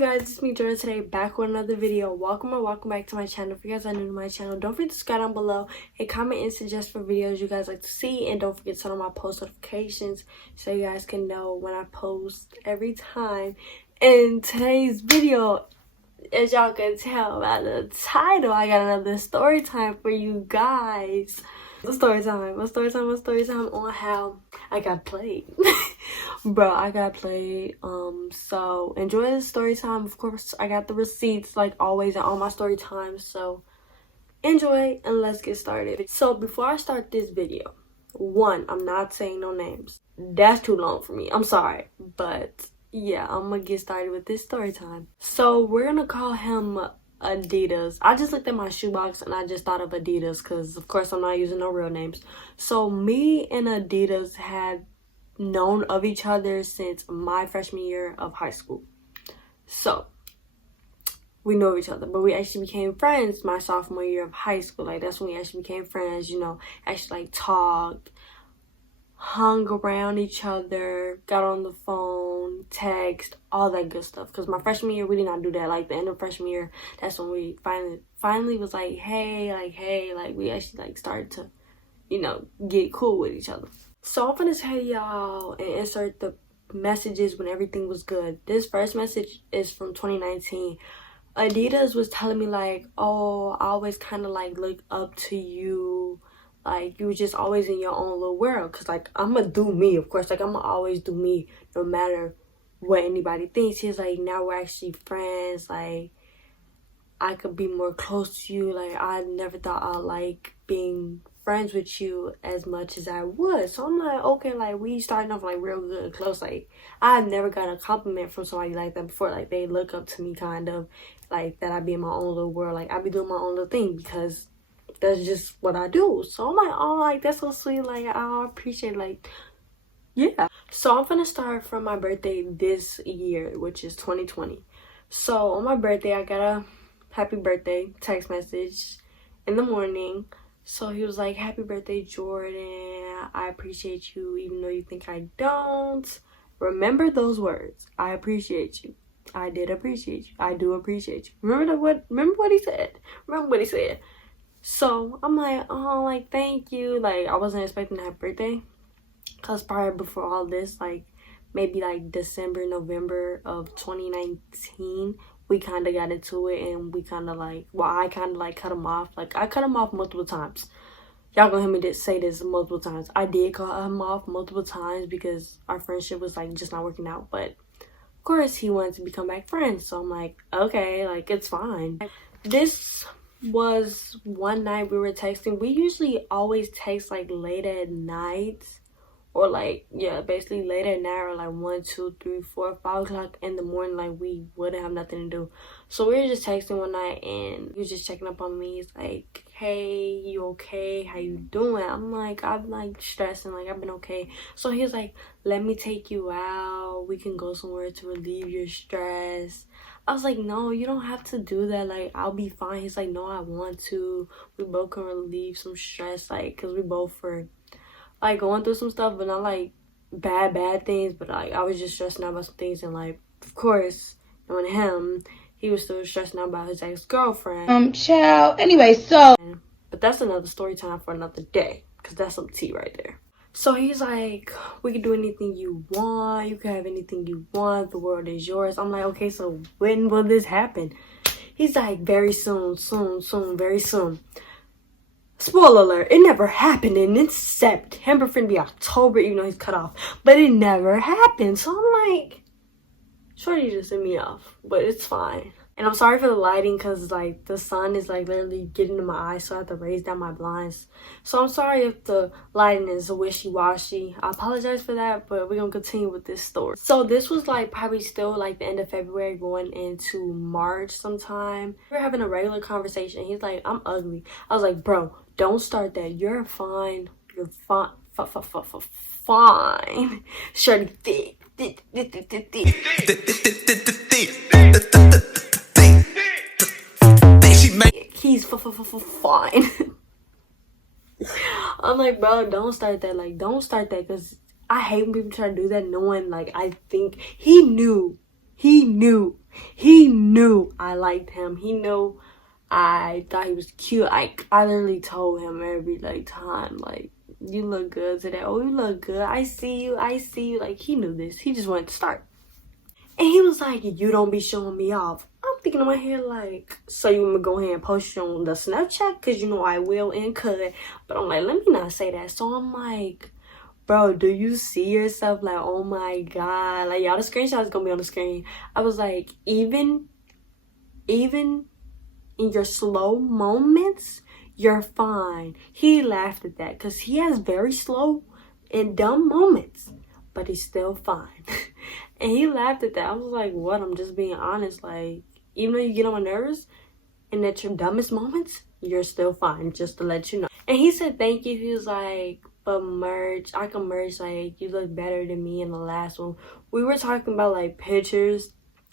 guys, it's me Jordan today, back with another video. Welcome back to my channel. If you guys are new to my channel, don't forget to subscribe down below and comment and suggest for videos you guys like to see, and don't forget to turn on my post notifications so you guys can know when I post every time. In today's video, as y'all can tell by the title, I got another story time for you guys. What's story time on how I got played. Bro, I got played. So enjoy the story time. Of course, I got the receipts like always in all my story times, so enjoy and let's get started. So before I start this video, one, I'm not saying no names. That's too long for me. I'm sorry, but yeah, I'm gonna get started with this story time. So we're gonna call him Adidas. I just looked at my shoebox and I just thought of Adidas because of course I'm not using no real names. So me and Adidas had known of each other since my freshman year of high school. So we know each other, but we actually became friends my sophomore year of high school. Like that's when we actually became friends, you know, actually like talked, hung around each other, got on the phone, text, all that good stuff. Because my freshman year, we did not do that. Like the end of freshman year, that's when we finally was like, hey, like we actually like started to, you know, get cool with each other. So I'm gonna tell y'all and insert the messages when everything was good. This first message is from 2019. Adidas was telling me like, oh, I always kind of like look up to you. Like, you were just always in your own little world. Because, like, I'm going to do me, of course. Like, I'm going to always do me no matter what anybody thinks. He's like, now we're actually friends. Like, I could be more close to you. Like, I never thought I'd like being friends with you as much as I would. So I'm like, okay, like, we starting off, like, real good, close. Like, I've never got a compliment from somebody like that before. Like, they look up to me kind of. Like, that I be in my own little world. Like, I be doing my own little thing because that's just what I do. So I'm like, oh, like, that's so sweet. Like, I appreciate, like, yeah. So I'm gonna start from my birthday this year, which is 2020. So on my birthday, I got a happy birthday text message in the morning. So he was like, happy birthday, Jordan. I appreciate you, even though you think I don't. Remember those words. I appreciate you. I did appreciate you. I do appreciate you. Remember what he said. Remember what he said. So I'm like, oh, like, thank you. Like, I wasn't expecting to have birthday, because prior before all this, like maybe like December, November of 2019, we kind of got into it, and we kind of like, well, I kind of like cut him off. Like, I cut him off multiple times. Y'all gonna hear me say this multiple times. I did cut him off multiple times because our friendship was like just not working out. But of course he wanted to become back friends, so I'm like, okay, like, it's fine. This was one night we were texting. We usually always text like late at night, or like, yeah, basically late at night, or like 1, 2, 3, 4, 5 o'clock in the morning. Like, we wouldn't have nothing to do, so we were just texting one night, and he was just checking up on me. He's like, hey, you okay? How you doing? I'm like, I'm like stressing, like, I've been okay. So he was like, let me take you out, we can go somewhere to relieve your stress. I was like, no, you don't have to do that. Like, I'll be fine. He's like, no, I want to. We both can relieve some stress, like, because we both were, like, going through some stuff, but not, like, bad things. But, like, I was just stressing out about some things. And, like, of course, knowing him, he was still stressing out about his ex-girlfriend. Child. Anyway, so. But that's another story time for another day, because that's some tea right there. So he's like, we can do anything you want. You can have anything you want. The world is yours. I'm like, okay, so when will this happen? He's like, very soon, very soon. Spoiler alert, it never happened. And it's September, finna be October, even though he's cut off. But it never happened. So I'm like, shorty just sent me off. But it's fine. And I'm sorry for the lighting, because, like, the sun is, like, literally getting in my eyes, so I have to raise down my blinds. So I'm sorry if the lighting is wishy-washy. I apologize for that, but we're gonna continue with this story. So this was, like, probably still, like, the end of February going into March sometime. We were having a regular conversation. He's like, I'm ugly. I was like, bro, don't start that. You're fine. You're fine. Fine. Shorty thick. He's fine. I'm like, bro, don't start that. Like, don't start that, because I hate when people try to do that knowing, like, I think he knew He knew I liked him. He knew I thought he was cute. I literally told him every like time, like, you look good today. Oh, you look good. I see you. I see you. Like, he knew this. He just wanted to start. And he was like, you don't be showing me off. I'm thinking in my head, like, so you want me to go ahead and post you on the Snapchat? Because you know I will and could. But I'm like, let me not say that. So I'm like, bro, do you see yourself? Like, oh my God. Like, y'all, the screenshot's going to be on the screen. I was like, even in your slow moments, you're fine. He laughed at that because he has very slow and dumb moments, but he's still fine. And he laughed at that. I was like, what? I'm just being honest. Like, even though you get on my nerves and at your dumbest moments, you're still fine, just to let you know. And he said thank you. He was like, but merch, I can merch, like, you look better than me in the last one. We were talking about like pictures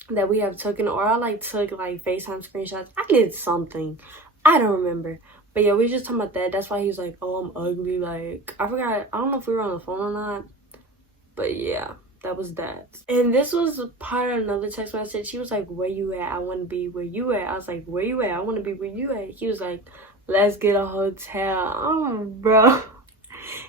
that we have taken, or I like took like FaceTime screenshots. I did something, I don't remember, but yeah, we were just talking about that. That's why he was like, oh, I'm ugly. Like, I forgot, I don't know if we were on the phone or not, but yeah, that was that. And this was part of another text message. He was like, where you at? I want to be where you at. I was like, where you at? I want to be where you at. He was like, let's get a hotel. Oh, bro.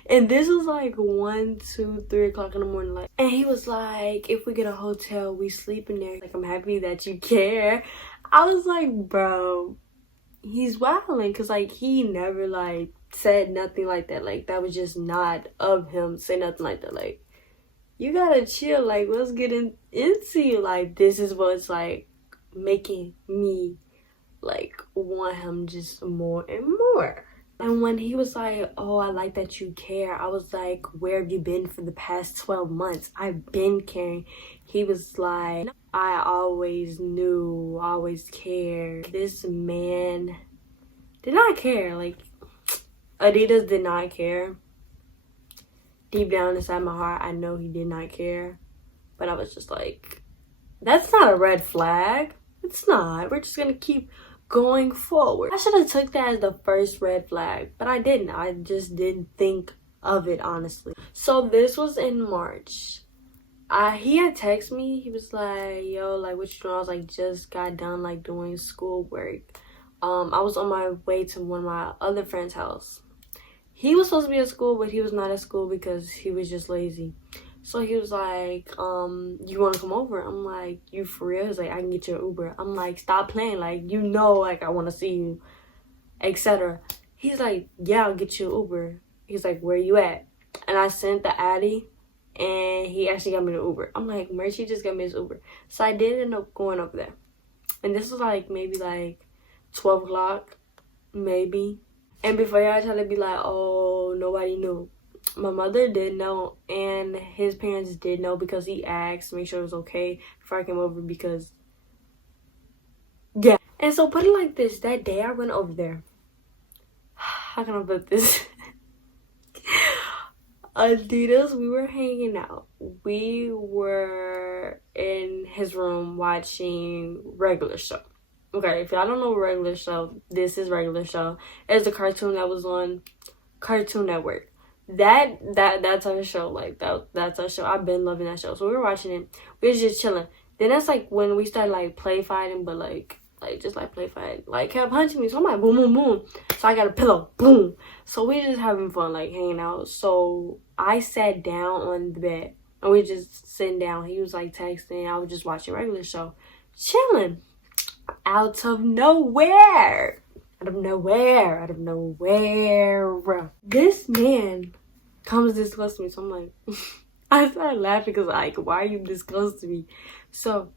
And this was like 1, 2, 3 o'clock in the morning. Like, and he was like, if we get a hotel, we sleep in there. Like, I'm happy that you care. I was like, bro, he's wilding, because like he never like said nothing like that. Like, that was just not of him. Say nothing like that. Like, you gotta chill. Like, let's get into you. Like, this is what's like making me like want him just more and more. And when he was like, oh, I like that you care, I was like, where have you been for the past 12 months? I've been caring. He was like, I always knew, always cared. This man did not care. Like, Adidas did not care. Deep down inside my heart, I know he did not care. But I was just like, that's not a red flag. It's not. We're just going to keep going forward. I should have took that as the first red flag, but I didn't. I just didn't think of it, honestly. So this was in March. He had texted me. He was like, yo, like, what you doing? I was like, just got done like doing schoolwork. I was on my way to one of my other friend's house. He was supposed to be at school, but he was not at school because he was just lazy. So he was like, you want to come over? I'm like, you for real? He's like, I can get you an Uber. I'm like, stop playing. Like, you know, like, I want to see you, etc. He's like, yeah, I'll get you an Uber. He's like, where you at? And I sent the Addy, and he actually got me the Uber. I'm like, Merchie just got me his Uber. So I did end up going over there. And this was like maybe like 12 o'clock, maybe. And before y'all try to be like, oh, nobody knew. My mother did know, and his parents did know, because he asked to make sure it was okay before I came over, because, yeah. And so put it like this, that day I went over there. How can I put this? Adidas, we were hanging out. We were in his room watching Regular Show. Okay, if y'all don't know Regular Show, this is Regular Show. It's the cartoon that was on Cartoon Network. That's our show. Like, that's our show. I've been loving that show. So we were watching it. We was just chilling. Then that's like when we started like play fighting, but like just like play fighting. Like, kept punching me. So I'm like, boom, boom, boom. So I got a pillow. Boom. So we just having fun, like hanging out. So I sat down on the bed, and we just sitting down. He was like texting. I was just watching Regular Show, chilling. Out of nowhere, this man comes this close to me. So I'm like, I started laughing because like, why are you this close to me? So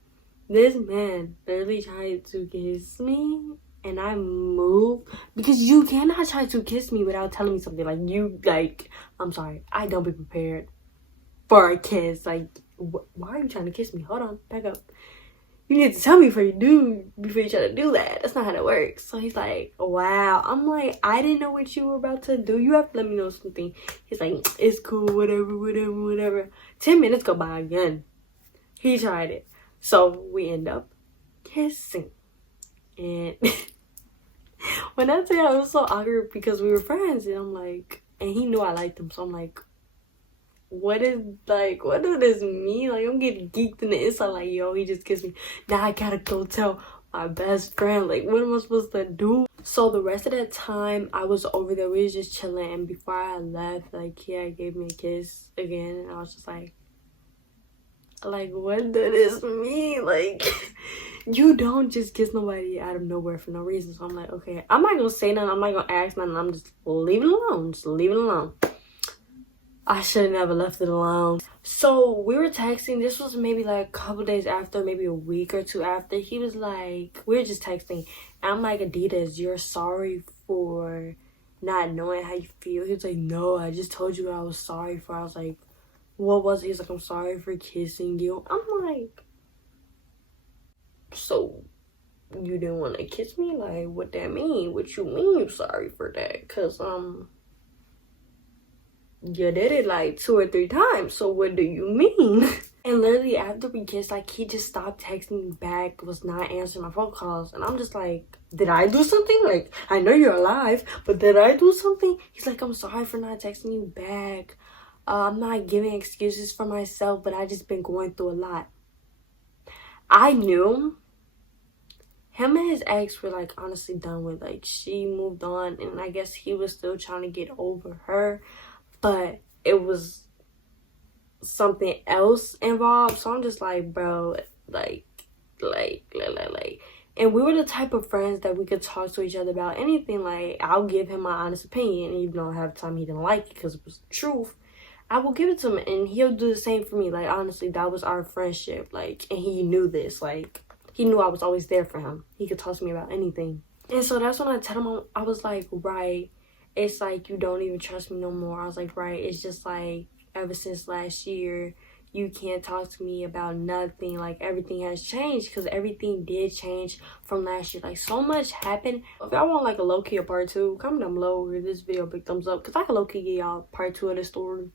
this man literally tried to kiss me, and I moved, because you cannot try to kiss me without telling me something. Like, I'm sorry, I don't be prepared for a kiss. Like, why are you trying to kiss me? Hold on, back up. You need to tell me before you try to do that. That's not how that works. So he's like, wow. I'm like, I didn't know what you were about to do. You have to let me know something. He's like, it's cool, whatever. 10 minutes go by again. He tried it. So we end up kissing. And when I tell you, it was so awkward because we were friends. And I'm like, and he knew I liked him. So I'm like, what do this mean? Like, I'm getting geeked in the inside, like, yo, he just kissed me. Now I gotta go tell my best friend. Like, what am I supposed to do? So the rest of that time I was over there, we was just chilling, and before I left, like, he gave me a kiss again, and I was just like, what did this mean? Like, you don't just kiss nobody out of nowhere for no reason. So I'm like, okay, I'm not gonna say nothing, I'm not gonna ask nothing, I'm just leaving it alone, just leave it alone. I should have never left it alone. So we were texting. This was maybe like a couple days after, maybe a week or two after. He was like, we were just texting. And I'm like, Adidas, you're sorry for not knowing how you feel. He was like, no, I just told you what I was sorry for. I was like, what was it? He's like, I'm sorry for kissing you. I'm like, so you didn't want to kiss me? Like, what that mean? What you mean you sorry for that? Because, you did it like 2 or 3 times, so what do you mean? And literally after we kissed, like, he just stopped texting me back, was not answering my phone calls, and I'm just like, did I do something? Like, I know you're alive, but did I do something? He's like, I'm sorry for not texting you back. I'm not giving excuses for myself, but I just been going through a lot. I knew him and his ex were like honestly done with. Like, she moved on, and I guess he was still trying to get over her, but it was something else involved. So I'm just like, bro, like. And we were the type of friends that we could talk to each other about anything. Like, I'll give him my honest opinion, even though half the time he didn't like it because it was the truth. I will give it to him, and he'll do the same for me. Like, honestly, that was our friendship. Like, and he knew this. Like, he knew I was always there for him. He could talk to me about anything. And so that's when I tell him, I was like, right, it's like you don't even trust me no more. I was like, right, it's just like ever since last year, you can't talk to me about nothing. Like, everything has changed, because everything did change from last year. Like, so much happened. If y'all want like a low-key or part 2, comment down below, give this video a big thumbs up, because I can low-key give y'all part 2 of the story.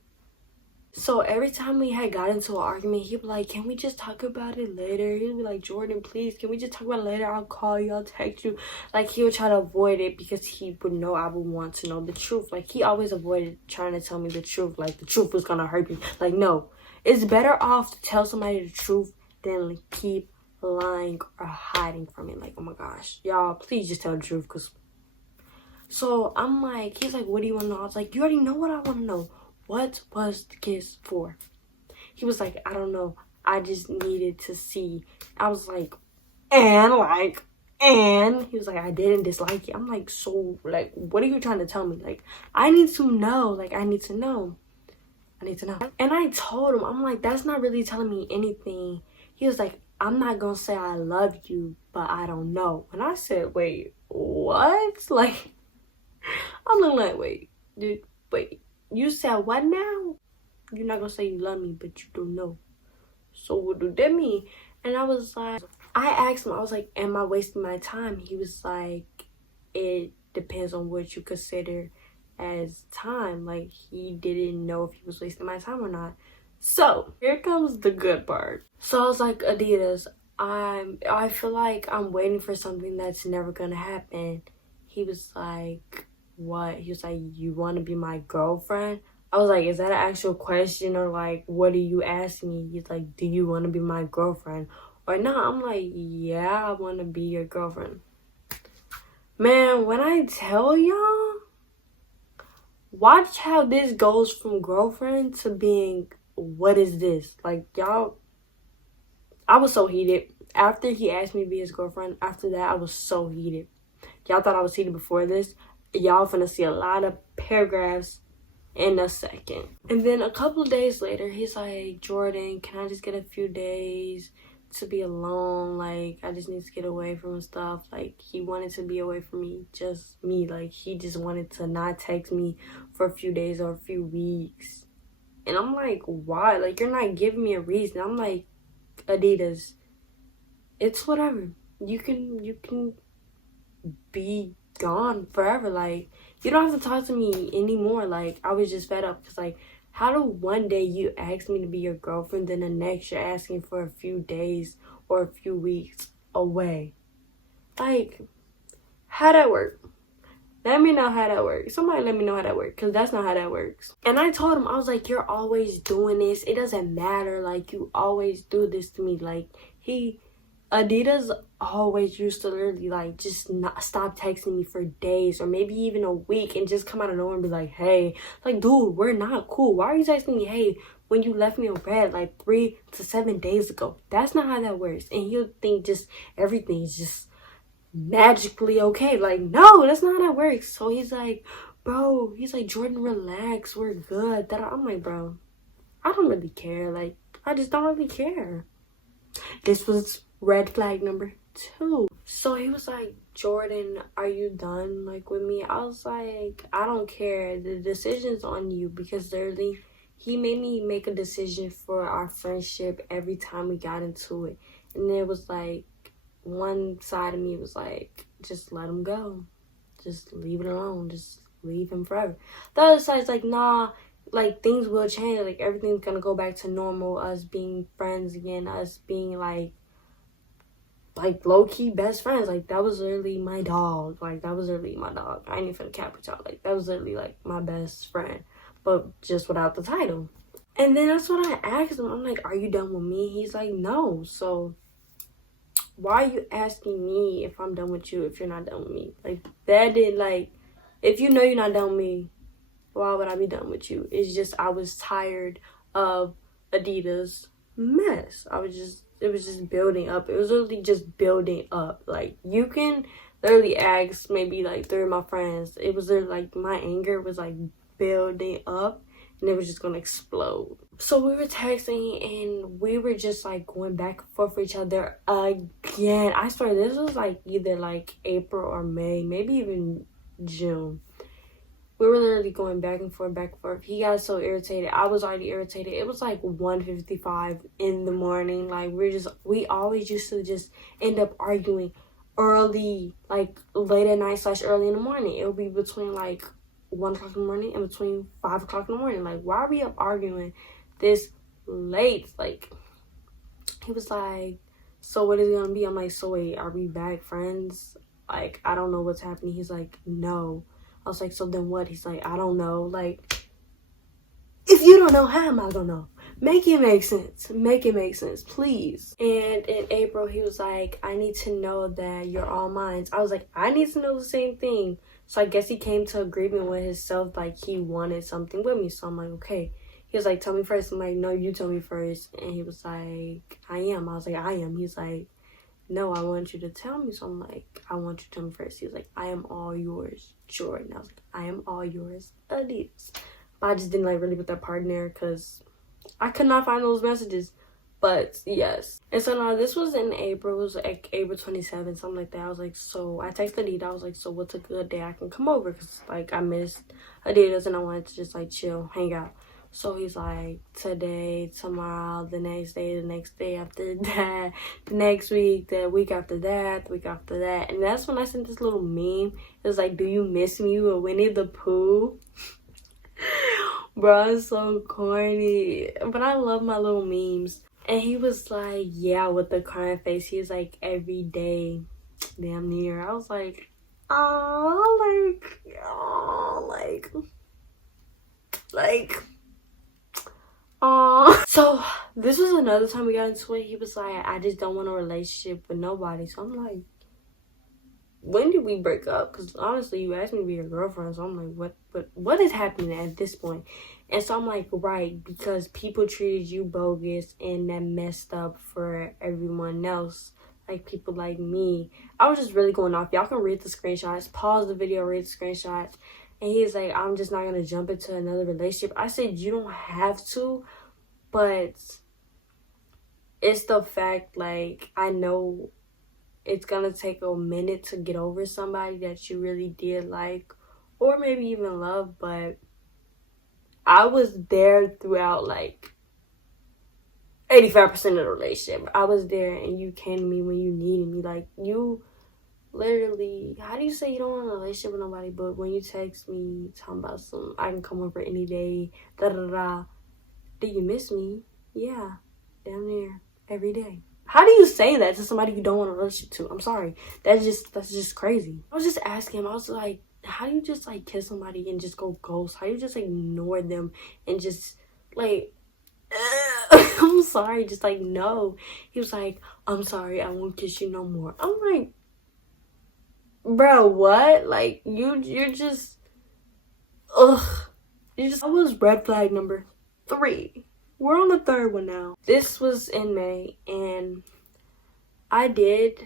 So every time we had got into an argument, he'd be like, can we just talk about it later? He'd be like, Jordan, please, can we just talk about it later? I'll call you, I'll text you. Like, he would try to avoid it because he would know I would want to know the truth. Like, he always avoided trying to tell me the truth. Like, the truth was gonna hurt me. Like, no. It's better off to tell somebody the truth than keep lying or hiding from it. Like, oh my gosh. Y'all, please just tell the truth. So I'm like, he's like, what do you want to know? I was like, you already know what I want to know. What was the kiss for? He was like, I don't know. I just needed to see. I was like, and he was like, I didn't dislike it. I'm like, so, like, what are you trying to tell me? Like, I need to know. Like, I need to know. And I told him, I'm like, that's not really telling me anything. He was like, I'm not gonna say I love you, but I don't know. And I said, wait, what? Like, I'm like, wait, dude, wait. You said what now? You're not gonna say you love me, but you don't know. So what do that mean? And I was like, I asked him, I was like, am I wasting my time? He was like, it depends on what you consider as time. Like, he didn't know if he was wasting my time or not. So here comes the good part. So I was like, Adidas, I feel like I'm waiting for something that's never gonna happen. He was like, what? He was like, you want to be my girlfriend? I was like, is that an actual question, or like, what are you asking me? He's like, do you want to be my girlfriend or not? I'm like, yeah, I want to be your girlfriend. Man, when I tell y'all, watch how this goes from girlfriend to being, what is this? Like, y'all, I was so heated. After he asked me to be his girlfriend, after that, I was so heated. Y'all thought I was heated before this? Y'all finna see a lot of paragraphs in a second. And then a couple of days later, he's like, Jordan, can I just get a few days to be alone? Like, I just need to get away from stuff. Like, he wanted to be away from me, just me. Like, he just wanted to not text me for a few days or a few weeks. And I'm like, why? Like, you're not giving me a reason. I'm like, Adidas, it's whatever. You can be gone forever. Like, you don't have to talk to me anymore. Like, I was just fed up, because like, how do one day you ask me to be your girlfriend, then the next you're asking for a few days or a few weeks away? Like, how that work? Let me know how that works. Somebody let me know how that works, because that's not how that works. And I told him, I was like, you're always doing this. It doesn't matter. Like, you always do this to me. Like, Adidas always used to literally, like, just not stop texting me for days or maybe even a week and just come out of nowhere and be like, hey. Like, dude, we're not cool. Why are you texting me, hey, when you left me in red like 3 to 7 days ago? That's not how that works. And he'll think just everything's just magically okay. Like, no, that's not how that works. So he's like, bro, he's like, Jordan, relax, we're good. I'm like, bro, I don't really care. Like, I just don't really care. This was red flag number 2. So he was like, Jordan, are you done like with me? I was like, I don't care. The decision's on you, because literally he made me make a decision for our friendship every time we got into it. And it was like, one side of me was like, just let him go. Just leave it alone. Just leave him forever. The other side's like, nah, like, things will change. Like, everything's gonna go back to normal. Us being friends again. Us being, like low-key best friends. Like, that was literally my dog. Like, that was literally my dog. I ain't even finna cap with y'all. Like, that was literally, like, my best friend. But just without the title. And then that's what I asked him. I'm like, are you done with me? He's like, no. So why are you asking me if I'm done with you if you're not done with me? Like, that didn't, like, if you know you're not done with me, why would I be done with you? It's just, I was tired of Adidas mess. It was just building up. It was literally just building up. Like, you can literally ask maybe like 3 of my friends. It was literally like, my anger was like building up and it was just gonna explode. So we were texting and we were just like going back and forth for each other again. I swear this was like either like April or May, maybe even June. We were literally going back and forth, back and forth. He got so irritated. I was already irritated. It was like 1:55 in the morning. Like, we always used to just end up arguing early, like late at night / early in the morning. It would be between like 1 o'clock in the morning and between 5 o'clock in the morning. Like, why are we up arguing this late? Like, he was like, so what is it gonna be? I'm like, so wait, are we back friends? Like, I don't know what's happening. He's like, no. I was like, so then what? He's like, I don't know. Like, if you don't know, how am I gonna know? Make it make sense. Make it make sense, please. And in April, he was like, I need to know that you're all mine. I was like, I need to know the same thing. So I guess he came to agreement with himself, like he wanted something with me. So I'm like, okay. He was like, tell me first. I'm like, no, you tell me first. And he was like, I am. I was like, I am. He's like, no, I want you to tell me. So I'm like, I want you to tell me first. He was like, I am all yours, Jordan. I was like, I am all yours, Adidas. But I just didn't like really put that part in there because I could not find those messages. But yes. And so now this was in April. It was like April 27th, something like that. I was like, so I texted Adidas. I was like, so what's a good day I can come over? Because like I missed Adidas and I wanted to just like chill, hang out. So he's like, today, tomorrow, the next day after that, the next week, the week after that, the week after that. And that's when I sent this little meme. It was like, do you miss me with Winnie the Pooh? Bro, it's so corny. But I love my little memes. And he was like, yeah, with the crying face. He was like, every day, damn near. I was like, oh, so this was another time we got into it. He was like, I just don't want a relationship with nobody. So I'm like, when did we break up? Because honestly, you asked me to be your girlfriend. So I'm like, what is happening at this point? And so I'm like, right, because people treated you bogus and that messed up for everyone else. Like people like me. I was just really going off. Y'all can read the screenshots. Pause the video, read the screenshots. And he's like, I'm just not going to jump into another relationship. I said, you don't have to. But it's the fact, like, I know it's going to take a minute to get over somebody that you really did like. Or maybe even love. But I was there throughout, like, 85% of the relationship. I was there and you came to me when you needed me. Like, you literally, how do you say you don't want a relationship with nobody, but when you text me talking about some, I can come over any day, da-da-da, do you miss me? Yeah, damn near every day. How do you say that to somebody you don't want a relationship to? I'm sorry. That's just crazy. I was just asking him, I was like, how do you just like kiss somebody and just go ghost? How do you just ignore them and just like I'm sorry, just like no. He was like, I'm sorry, I won't kiss you no more. I'm like, bro, what? Like you're just ugh. I was red flag number 3. We're on the 3rd one now. This was in May, and I did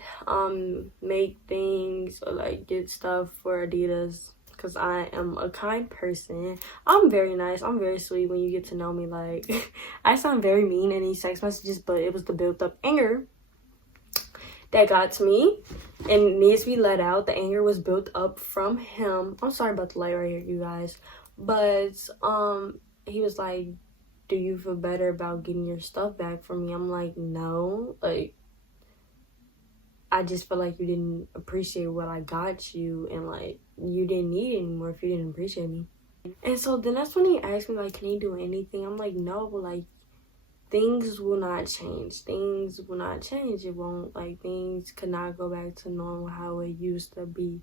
make things or like get stuff for Adidas because I am a kind person. I'm very nice. I'm very sweet when you get to know me. Like I sound very mean in these text messages, but it was the built up anger that got to me and needs to be let out. The anger was built up from him. I'm sorry about the light right here, you guys. But he was like, do you feel better about getting your stuff back from me? I'm like, no. Like, I just feel like you didn't appreciate what I got you, and like you didn't need it anymore if you didn't appreciate me. And so then that's when he asked me like, can he do anything? I'm like, no, but like things will not change. Things will not change. It won't, like, things could not go back to normal how it used to be.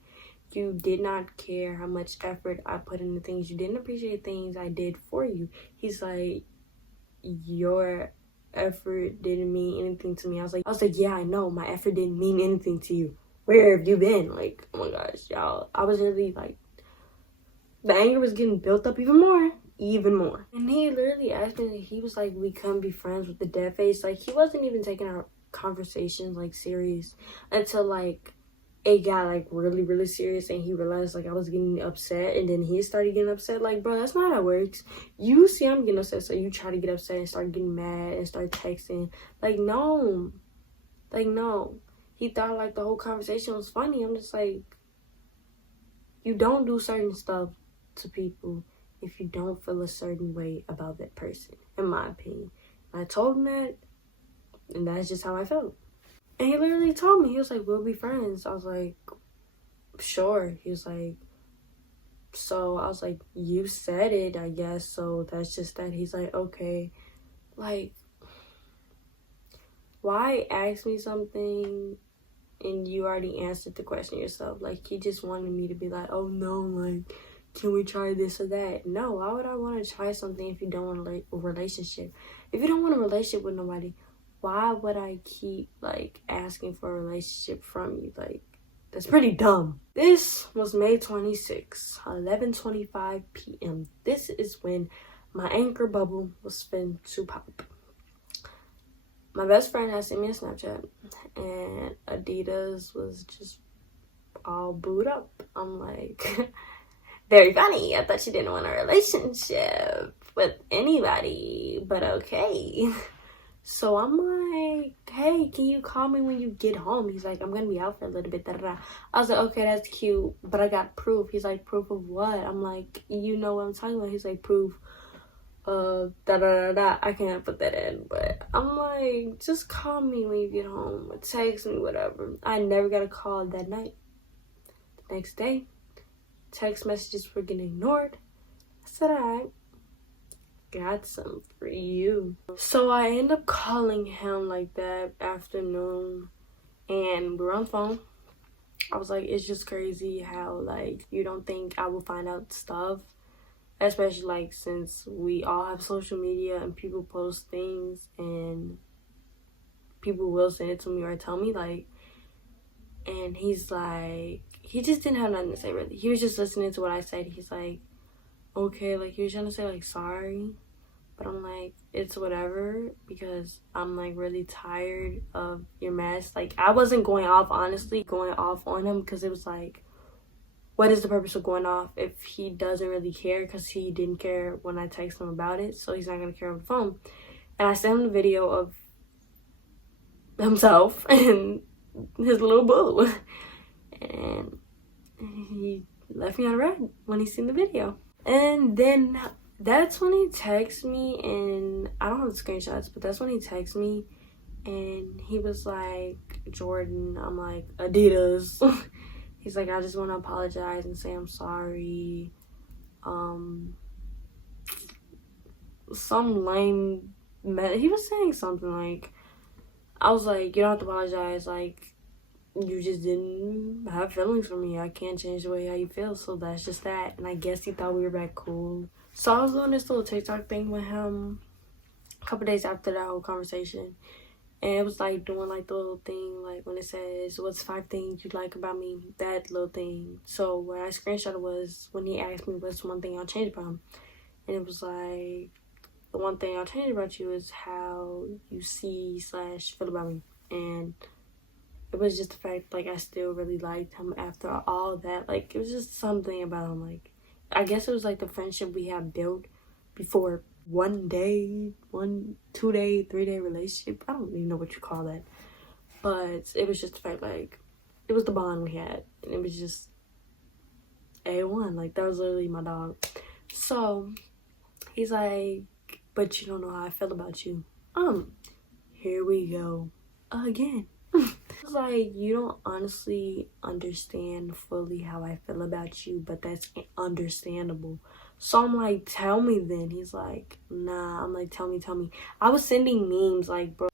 You did not care how much effort I put into things. You didn't appreciate things I did for you. He's like, your effort didn't mean anything to me. I was like, yeah, I know. My effort didn't mean anything to you. Where have you been? Like, oh my gosh, y'all. I was really like, the anger was getting built up even more. And he literally asked me, he was like, we couldn't be friends with the dead face. Like, he wasn't even taking our conversations like serious until like it got like really, really serious, and he realized like I was getting upset, and then he started getting upset. Like, bro, that's not how it works. You see I'm getting upset, so you try to get upset and start getting mad and start texting. Like, no. He thought like the whole conversation was funny. I'm just like, you don't do certain stuff to people if you don't feel a certain way about that person, in my opinion. And I told him that, and that's just how I felt. And he literally told me, he was like, we'll be friends. I was like, sure. He was like, so I was like, you said it, I guess, so that's just that. He's like, okay. Like, why ask me something and you already answered the question yourself? Like, he just wanted me to be like, oh no, like, can we try this or that? No, why would I want to try something if you don't want a relationship? If you don't want a relationship with nobody, why would I keep like asking for a relationship from you? Like, that's pretty dumb. This was May 26, 11:25 p.m. This is when my anchor bubble was fin to pop. My best friend had sent me a Snapchat, and Adidas was just all booed up. I'm like, very funny. I thought you didn't want a relationship with anybody, but okay. So I'm like, hey, can you call me when you get home? He's like, I'm gonna be out for a little bit. I was like, okay, that's cute, but I got proof. He's like, proof of what? I'm like, you know what I'm talking about? He's like, proof of I can't put that in, but I'm like, just call me when you get home or text me, whatever. I never got a call that night. The next day, text messages were getting ignored. I said, all right, got some for you. So I end up calling him like that afternoon, and we were on the phone. I was like, it's just crazy how like you don't think I will find out stuff, especially like since we all have social media and people post things and people will send it to me or tell me, like. And he's like, he just didn't have nothing to say really. He was just listening to what I said. He's like, okay, like he was trying to say like sorry, but I'm like, it's whatever, because I'm like really tired of your mess. Like, I wasn't going off on him, because it was like, what is the purpose of going off if he doesn't really care? Because he didn't care when I text him about it, so he's not gonna care on the phone. And I sent him the video of himself and his little boo, and he left me on red when he seen the video. And then that's when he texted me, and I don't have the screenshots, but that's when he texted me, and he was like, Jordan. I'm like, Adidas. He's like, I just want to apologize and say I'm sorry. Some lame he was saying something like, I was like, you don't have to apologize, like, you just didn't have feelings for me. I can't change the way how you feel, so that's just that. And I guess he thought we were back cool. So I was doing this little TikTok thing with him a couple days after that whole conversation. And it was like doing like the little thing, like when it says, what's 5 things you like about me? That little thing. So what I screenshotted was when he asked me what's one thing I'll change about him. And it was like, the one thing I'll change about you is how you see / feel about me. And it was just the fact, like, I still really liked him after all that. Like, it was just something about him. Like, I guess it was like the friendship we had built before 1 day, 2 day, 3 day relationship. I don't even know what you call that. But it was just the fact, like, it was the bond we had. And it was just A1. Like, that was literally my dog. So, he's like, but you don't know how I feel about you. Here we go again. It's like, you don't honestly understand fully how I feel about you, but that's understandable. So I'm like, tell me then. He's like, nah. I'm like, tell me. I was sending memes, like, bro,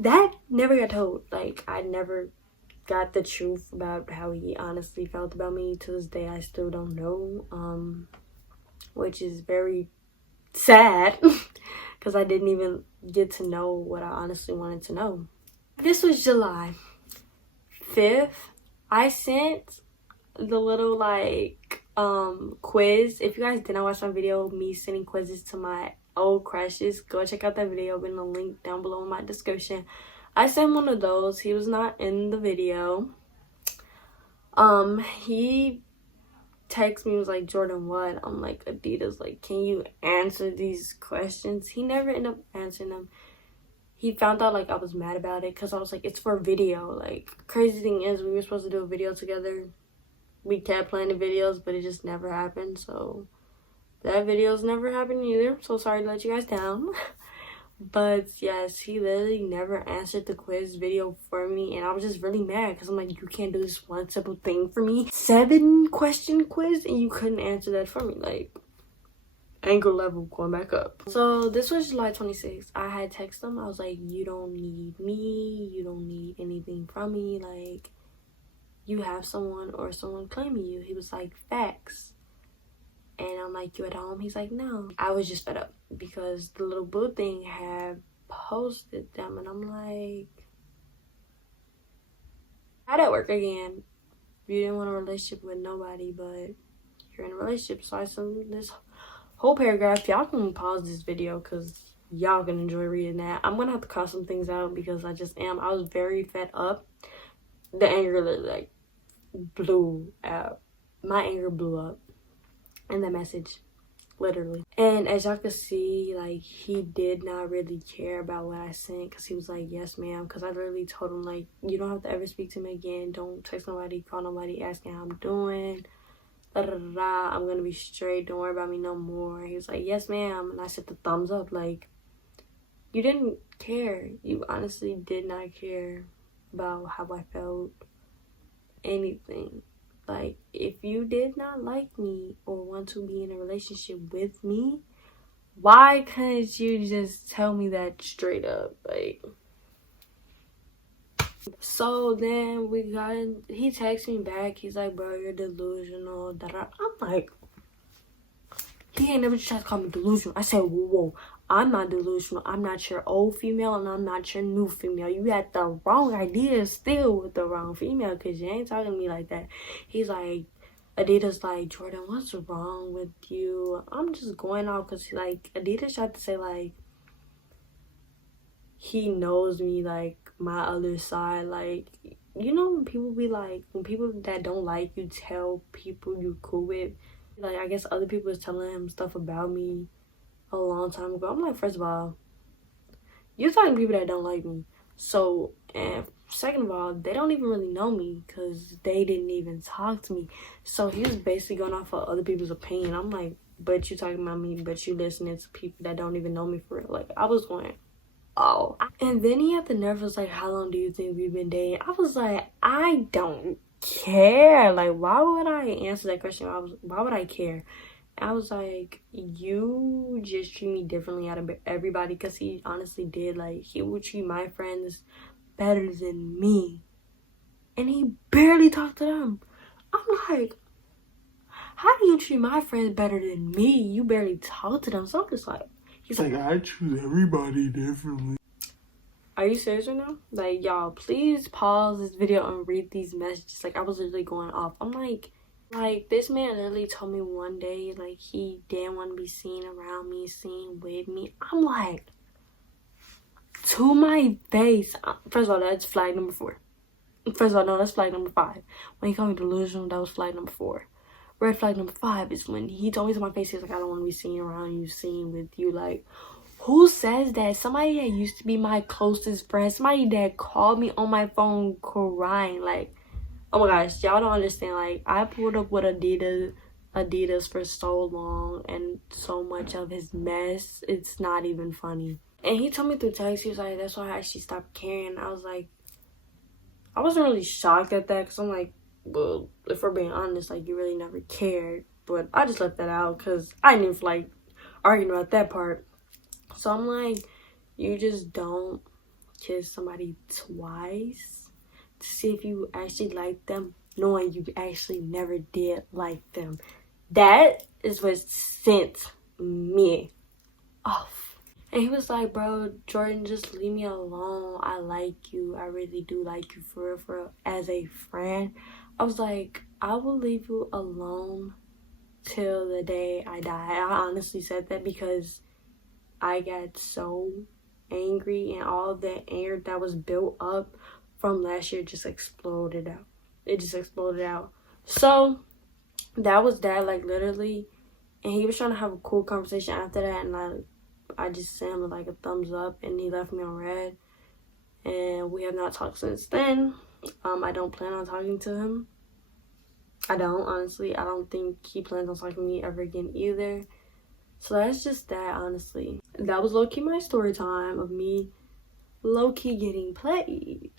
that never got told. Like, I never got the truth about how he honestly felt about me. To this day, I still don't know, which is very sad because I didn't even get to know what I honestly wanted to know. This was July 5th. I sent the little like quiz. If you guys did not watch my video of me sending quizzes to my old crushes, go check out that video in the link down below in my description. I sent one of those. He was not in the video. He texted me, was like, Jordan, what? I'm like, Adidas, like, can you answer these questions? He never ended up answering them. He found out, like, I was mad about it because I was like, it's for video. Like, crazy thing is, we were supposed to do a video together. We kept planning videos, but it just never happened. So that video's never happened either. So sorry to let you guys down. But yes, he literally never answered the quiz video for me, and I was just really mad because I'm like, you can't do this one simple thing for me. 7-question quiz and you couldn't answer that for me. Like, anger level going back up. So this was July 26th. I had texted him. I was like, you don't need me. You don't need anything from me. Like, you have someone or someone claiming you. He was like, facts. And I'm like, you at home? He's like, no. I was just fed up because the little boo thing had posted them. And I'm like, how'd that work again? You didn't want a relationship with nobody, but you're in a relationship. So I sent this whole paragraph. Y'all can pause this video because y'all can enjoy reading that. I'm going to have to cut some things out because I just am. I was very fed up. The anger, like, blew out. My anger blew up in that message, literally. And as y'all can see, like, he did not really care about what I sent because he was like, yes ma'am, because I literally told him, like, you don't have to ever speak to me again, don't text nobody, call nobody, asking how I'm doing, I'm gonna be straight, don't worry about me no more. He was like, yes ma'am, and I said the thumbs up. Like, you didn't care. You honestly did not care about how I felt, anything. Like, if you did not like me or want to be in a relationship with me, why couldn't you just tell me that straight up? Like, so then we got in, he texted me back. He's like, bro, you're delusional. I'm like, he ain't never tried to call me delusional. I said, whoa, I'm not delusional. I'm not your old female and I'm not your new female. You had the wrong idea still with the wrong female because you ain't talking to me like that. He's like, Adidas like, Jordan, what's wrong with you? I'm just going off because, like, Adidas tried to say, like, he knows me, like, my other side. Like, you know when people be like, when people that don't like you tell people you cool with, like, I guess other people was telling him stuff about me a long time ago. I'm like, first of all, you're talking to people that don't like me. So, and second of all, they don't even really know me because they didn't even talk to me. So he was basically going off of other people's opinion. I'm like, but you talking about me, but you listening to people that don't even know me for real. Like, I was going, oh. And then he had the nerve, was like, how long do you think we've been dating? I was like, I don't care. Like, why would I answer that question? Why would I care? I was like, you just treat me differently out of everybody, because he honestly did. Like, he would treat my friends better than me. and he barely talked to them. I'm like, how do you treat my friends better than me? You barely talk to them. So I'm just like, he's like, I choose everybody differently. Are you serious right now? Like, y'all, please pause this video and read these messages. Like, I was literally going off. I'm like, this man literally told me one day, like, he didn't want to be seen around me, seen with me. I'm like, to my face. First of all, that's flag number 4. First of all, no, that's flag number 5. When he called me delusional, that was flag number 4. Red flag number 5 is when he told me to my face, he's like, I don't want to be seen around you, seen with you. Like, who says that? Somebody that used to be my closest friend, somebody that called me on my phone crying. Like, oh my gosh, y'all don't understand. Like, I pulled up with Adidas for so long, and so much of his mess, it's not even funny. And he told me through text, he was like, that's why I actually stopped caring. I was like, I wasn't really shocked at that, because I'm like, well, if we're being honest, like, you really never cared. But I just left that out because I didn't even feel like arguing about that part. So I'm like, you just don't kiss somebody twice to see if you actually like them, knowing you actually never did like them. That is what sent me off. And he was like, bro, Jordan, just leave me alone. I like you. I really do like you for real, as a friend. I was like, I will leave you alone till the day I die. I honestly said that because I got so angry, and all that anger that was built up from last year just exploded out. It just exploded out. So that was that, like, literally. And he was trying to have a cool conversation after that, and I just sent him like a thumbs up, and he left me on red. And we have not talked since then. I don't plan on talking to him. I don't, honestly. I don't think he plans on talking to me ever again either. So that's just that, honestly. That was low-key my story time of me low-key getting played.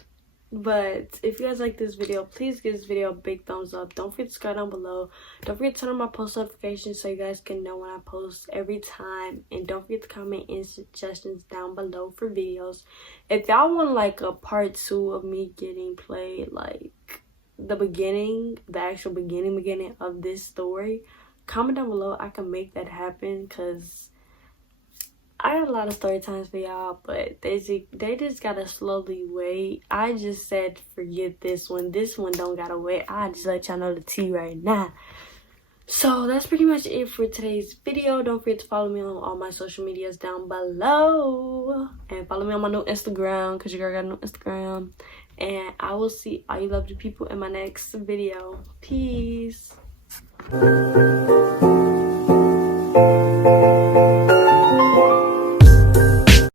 But if you guys like this video, please give this video a big thumbs up. Don't forget to subscribe down below. Don't forget to turn on my post notifications so you guys can know when I post every time. And don't forget to comment any suggestions down below for videos. If y'all want like a part 2 of me getting played, like the actual beginning of this story, comment down below. I can make that happen, because I got a lot of story times for y'all, but they just gotta slowly wait. I just said forget this one. This one don't gotta wait. I just let y'all know the tea right now. So that's pretty much it for today's video. Don't forget to follow me on all my social medias down below. And follow me on my new Instagram, because your girl got a new Instagram. And I will see all you lovely people in my next video. Peace.